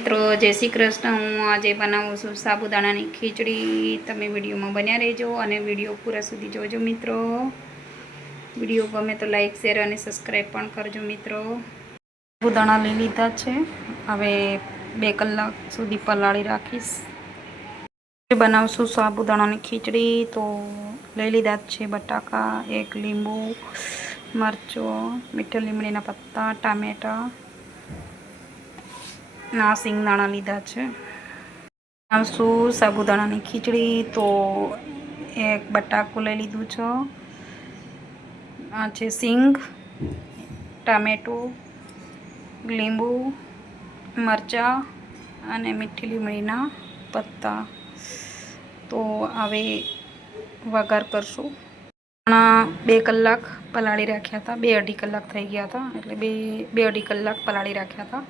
મિત્રો, જય શ્રી કૃષ્ણ. હું આજે બનાવું છું સાબુદાણાની ખીચડી. તમે વિડીયોમાં બન્યા રહેજો અને વીડિયો પૂરા સુધી જોજો મિત્રો. વીડિયો ગમે તો લાઈક, શેર અને સબસ્ક્રાઈબ પણ કરજો મિત્રો. સાબુદાણા લઈ લીધા છે. હવે બે કલાક સુધી પલાળી રાખીશ. બનાવશું સાબુદાણાની ખીચડી. તો લઈ લીધા છે બટાકા, એક લીંબુ, મરચો, મીઠા લીમડીના પત્તા, ટામેટાં. ના સિંગદાણા લીધા છે. બનાવશું સાબુદાણાની ખીચડી? તો એક બટાકું લઈ લીધું છે. આ છે સિંગ, ટામેટું, લીંબુ, મરચાં અને મીઠી લીમડીના પત્તા. તો હવે વઘાર કરશું. ઘણા બે કલાક પલાળી રાખ્યા હતા. બે અઢી કલાક થઈ ગયા હતા. એટલે બે બે અઢી કલાક પલાળી રાખ્યા હતા.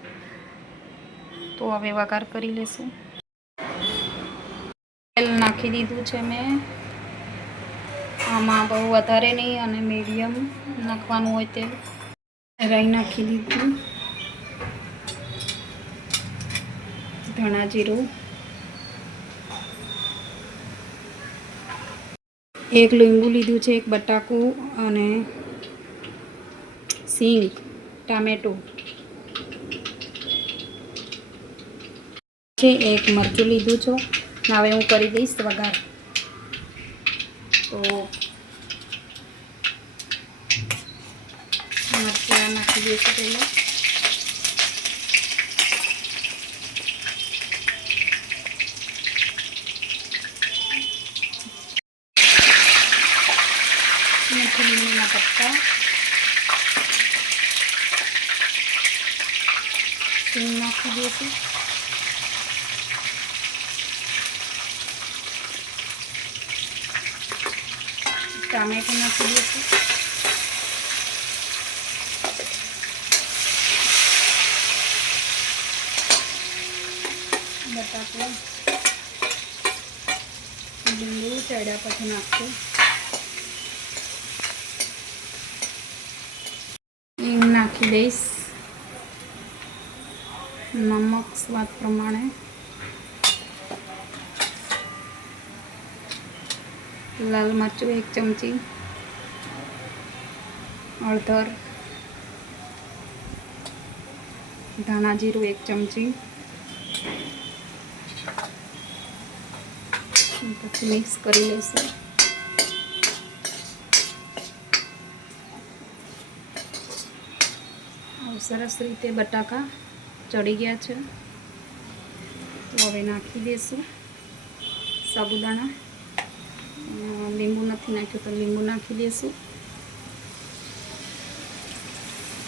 તો હવે વઘાર કરી લેશું. તેલ નાખી દીધું છે મેં. આમાં બહુ વધારે નહીં અને મીડિયમ નાખવાનું હોય તેલ. રાઈ નાખી દીધું. ધાણા જીરું. એક લીંબુ લીધું છે, એક બટાકું અને સિંગ, ટામેટું. છે, એક મરચું લીધું છો. હવે હું કરી દઈશ વઘાર. તો મરચાં નાખી દઈશું પહેલાં. મીઠી લીમડીના પત્તા. નાખી દઈશું. ટામેટું નાખી દઈશું બટાકા. લીંબુ ચડ્યા પછી નાખશું. હિંગ નાખી દઈશ. નમક સ્વાદ પ્રમાણે. લાલ મરચું એક ચમચી, હળદર, ધાણા જીરું એક ચમચી પછી મિક્સ કરી લઈશું. સરસ રીતે બટાકા ચડી ગયા છે. તો હવે નાખી દઈશું સાબુદાણા. લીંબુ નથી નાખ્યું તો લીંબુ નાખી દઈશું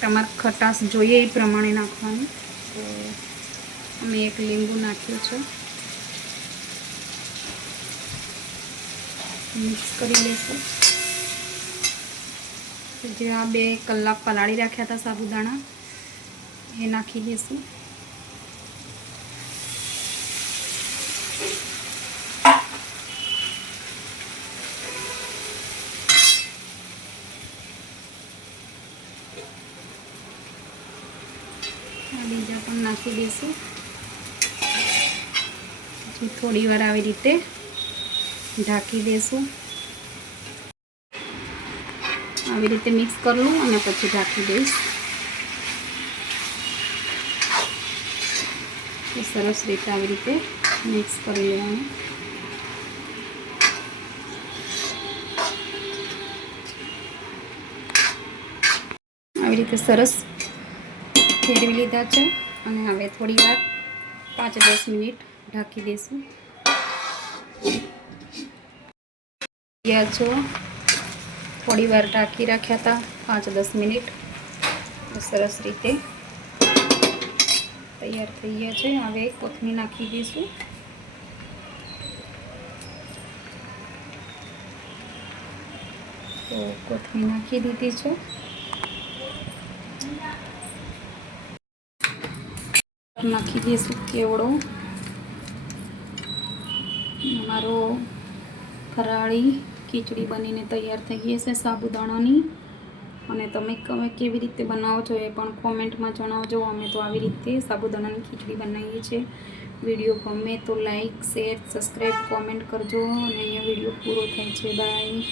તમારે ખટાશ જોઈએ એ પ્રમાણે નાખવાની. તો અમે એક લીંબુ નાખ્યું છે. મિક્સ કરી લઈશું જે આ બે કલાક પલાળી રાખ્યા હતા સાબુદાણા, એ નાખી દઈશું બીજા પણ નાખી દઈશું. પછી થોડી વાર આવી રીતે ઢાંકી દઈશું. આવી રીતે મિક્સ કરી લઉં અને પછી ઢાંકી દઈશ. સરસ રીતે આવી રીતે મિક્સ કરી લેવાનું. આવી રીતે સરસ ફેરવી લીધા છે અને હવે થોડી વાર પાંચ દસ મિનિટ ઢાંકી દઈશું ગયા છો થોડી વાર ઢાંકી રાખ્યા હતા પાંચ દસ મિનિટ તો સરસ રીતે તૈયાર થઈ ગયા છે હવે કોથમીર નાખી દઈશું તો કોથમીર નાખી દીધી છે નાખી દઈશું કેવડો. અમારો ફરાળી ખીચડી બનીને તૈયાર થઈ ગઈ છે સાબુદાણાની. અને તમે તમે કેવી રીતે બનાવો છો એ પણ કોમેન્ટમાં જણાવજો. અમે તો આવી રીતે સાબુદાણાની ખીચડી બનાવીએ છીએ. વીડિયો ગમે તો લાઈક, શેર, સબસ્ક્રાઈબ, કોમેન્ટ કરજો. અને અહીંયા વીડિયો પૂરો થાય છે. બાય.